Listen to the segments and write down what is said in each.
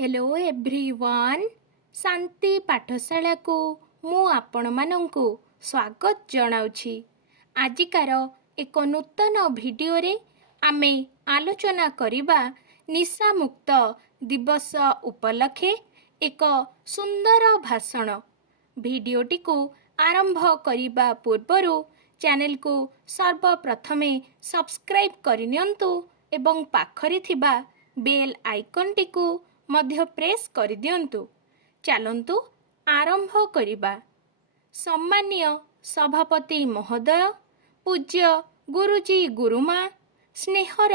Hello everyone शांति पाठशाला को मु आपण मानंकु स्वागत जनाउछि। आजिकार एक नूतन वीडियो रे आमे आलोचना करिबा निशा मुक्त दिवस उपलक्षे एक सुंदर भाषण। भिडियोटी को आरंभ करिबा पूर्वरु चैनल को सर्वप्रथमे सब्सक्राइब करिनियंतु एवं पाखरे थिबा बेल आइकन टिकु मध्य प्रेस कर दियंतु। चलंतु आरंभ करिबा। सम्मान्य सभापति महोदय, पूज्य गुरुजी गुरुमा, स्नेहर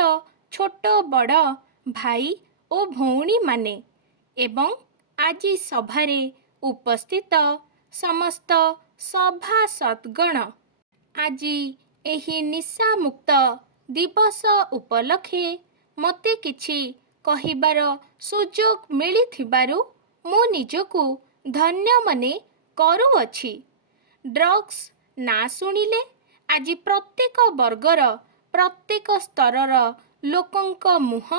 छोट बड़ भाई ओ भौणी माने एवं आजि सभारे उपस्थित समस्त सभासदगण, आजि एही निशा मुक्त दिवस उपलक्षे मते किछि कहिबार सुजोग मिलिथिबारु मु निजकु धन्य मने करुअछि। ड्रग्स ना सुनिले आज प्रत्येक वर्गर प्रत्येक स्तरर लोकंक मुह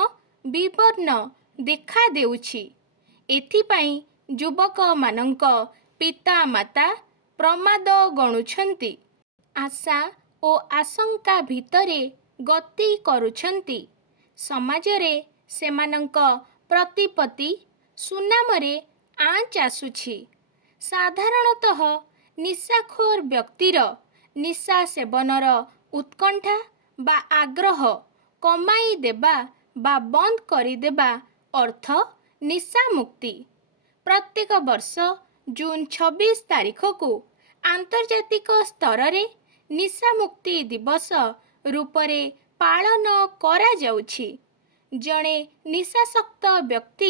विवर्ण देखा देउछि। एथिपाई युवक मानंक पिता माता प्रमाद गणुछंती, आशा ओ आशंका भितरे गति करुछंती। समाजरे सेमानंक प्रतिपत्ति सुनामरे आँच आसुछि। साधारणतः निशाखोर व्यक्तिर निशा सेवनर उत्कंठा बा आग्रह कमाई देबा बा बंद करिदेबा अर्थ निशा मुक्ति। प्रत्येक वर्ष जून 26 तारिख को आंतर्जातिक स्तर रे निशा मुक्ति दिवस रूपरे पालन करा जाउछि। जणे निशासक्त व्यक्ति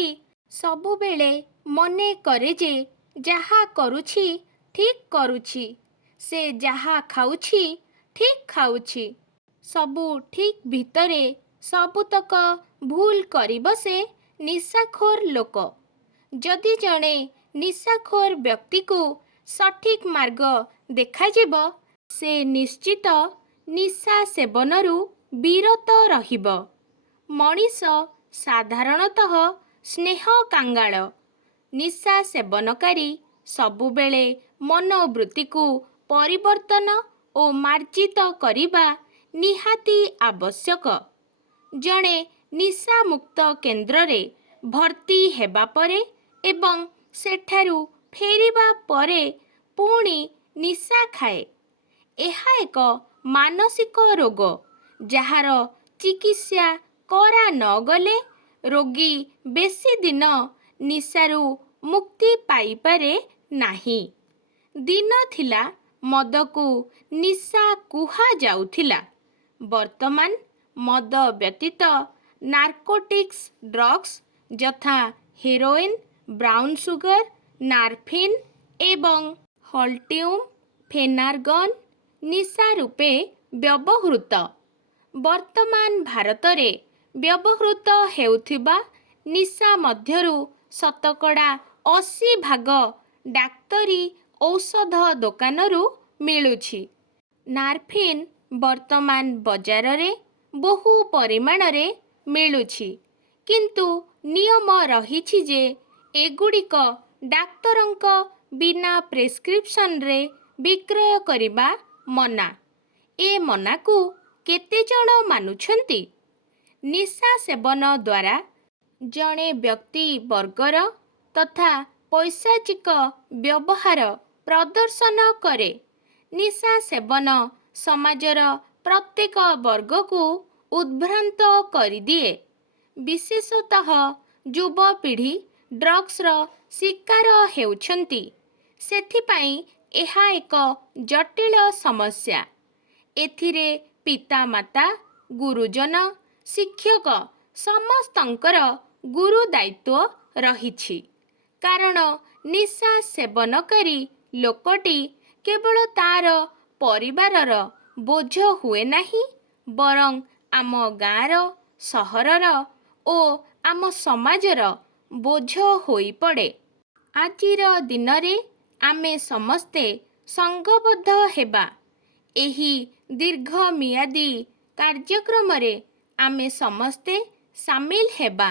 सबुबेले मने करे जे जहा करुछि ठीक करुछि, से जहा खाउछि ठीक खाउछि, सबु ठीक भितरे सबुतक भूल करिब से निशाखोर लोक। जदि जणे निशाखोर व्यक्ति को सठिक मार्ग देखाजिब, से निश्चित निशा सेवनरु विरत रहिब। मनीष साधारणतः स्नेह कांगाल। निशा सेवनकारी सबुबेले मनोवृत्ति को परिवर्तन ओ मार्जित करिबा निहाती आवश्यक। जणे निशा मुक्त केन्द्र रे भर्ती हेबा परे एवं सेठारु फेरिबा परे पुणी निशा खाए, एहा एक मानसिक रोग जहार चिकित्सा करा न गले रोगी बेसी दिन निशारु मुक्ति पाई पारे नाही। दिन थिला मद को निशा कुहा जाउथिला, वर्तमान मद व्यतीत नार्कोटिक्स ड्रग्स यथा हेरोइन, ब्राउन सुगर, नार्फिन एवं हल्ट्यूम, फेनार्गन निशा रूपे व्यवहृत। वर्तमान भारत रे व्यवहृत हेउथिबा निशा मध्यरु शतकड़ा 80 भाग डाक्तरी औषध दोकानरू मिलुछि। नार्फिन वर्तमान बजार रे बहु परिमाण रे मिलुछि, किंतु नियम रहिछि जे एगुड़िक डाक्तरंक बिना प्रेस्क्रिप्शन रे विक्रय करिबा मना। ए मना को केते जण मानुछंती। निशा सेवन द्वारा जणे व्यक्ति वर्गर तथा पैशाचिक व्यवहार प्रदर्शन करे। निशा सेवन समाजर प्रत्येक वर्ग को उद्भ्रांत करिदिए। विशेषतः युवपीढ़ी ड्रग्स रो शिकार हेउछंती। सेथिपाई एहा एक जटिल समस्या। एथिरे पिता माता, गुरुजन, शिक्षक समस्तंकर गुरु दायित्व रहिछि। कारण निशा सेवनकारी लोकटी केवल तार परिवारर बोझ हुए नाही, बरं आम गाँर, सहरर ओ आम समाजर बोझ होई पड़े। आजिर दिनरे आमे समस्ते संगबद्ध हेबा। एही दीर्घ मियादी कार्यक्रम रे आमे समस्ते सामिल हेबा।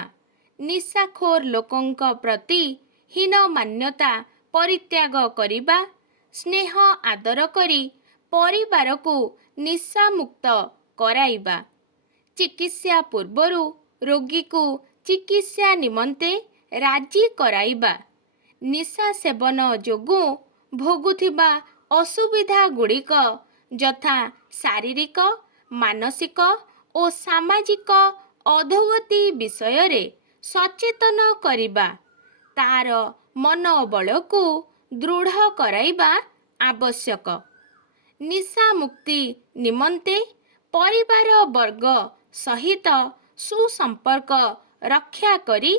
ନିଶାଖୋର ଲୋକଙ୍କ ପ୍ରତି ହୀନମାନ୍ୟତା ପରିତ୍ୟାଗ କରିବା, ସ୍ନେହ ଆଦର କରି ପରିବାରକୁ ନିଶାମୁକ୍ତ କରାଇବା, ଚିକିତ୍ସା ପୂର୍ବରୁ ରୋଗୀକୁ ଚିକିତ୍ସା ନିମନ୍ତେ ରାଜି କରାଇବା, ନିଶା ସେବନ ଯୋଗୁଁ ଭୋଗୁଥିବା ଅସୁବିଧା ଗୁଡ଼ିକ ଯଥା ଶାରୀରିକ, ମାନସିକ ଓ ସାମାଜିକ ଅଧୋଗତି ବିଷୟରେ ସଚେତନ କରିବା, ତାର ମନୋବଳକୁ ଦୃଢ଼ କରାଇବା ଆବଶ୍ୟକ। ନିଶାମୁକ୍ତି ନିମନ୍ତେ ପରିବାର ବର୍ଗ ସହିତ ସୁସମ୍ପର୍କ ରକ୍ଷା କରି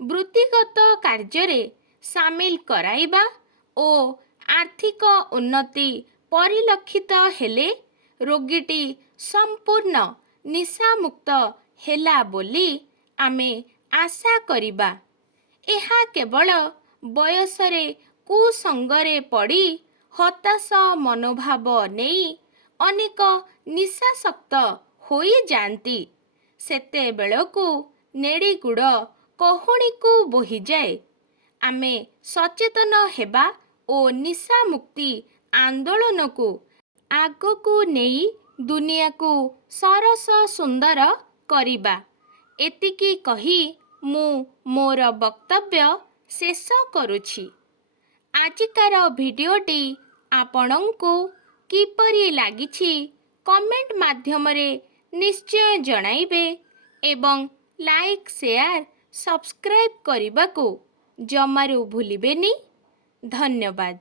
ବୃତ୍ତିଗତ କାର୍ଯ୍ୟରେ ସାମିଲ କରାଇବା ଓ ଆର୍ଥିକ ଉନ୍ନତି ପରିଲକ୍ଷିତ ହେଲେ ରୋଗୀଟି ସମ୍ପୂର୍ଣ୍ଣ ନିଶାମୁକ୍ତ ହେଲା ବୋଲି ଆମେ ଆଶା କରିବା। ଏହା କେବଳ ବୟସରେ କୁସଙ୍ଗରେ ପଡ଼ି ହତାଶ ମନୋଭାବ ନେଇ ଅନେକ ନିଶାସକ୍ତ ହୋଇଯାଆନ୍ତି, ସେତେବେଳକୁ ନେଡ଼ିଗୁଡ଼ କହୁଣୀକୁ ବୋହିଯାଏ। ଆମେ ସଚେତନ ହେବା ଓ ନିଶାମୁକ୍ତି ଆନ୍ଦୋଳନକୁ ଆଗକୁ ନେଇ ଦୁନିଆକୁ ସରସ ସୁନ୍ଦର କରିବା। ଏତିକି କହି ମୁଁ ମୋର ବକ୍ତବ୍ୟ ଶେଷ କରୁଛି। ଆଜିକାର ଭିଡ଼ିଓଟି ଆପଣଙ୍କୁ କିପରି ଲାଗିଛି କମେଣ୍ଟ ମାଧ୍ୟମରେ ନିଶ୍ଚୟ ଜଣାଇବେ ଏବଂ ଲାଇକ୍, ସେୟାର, ସବସ୍କ୍ରାଇବ୍ କରିବାକୁ ଜମାରୁ ଭୁଲିବେନି। ଧନ୍ୟବାଦ।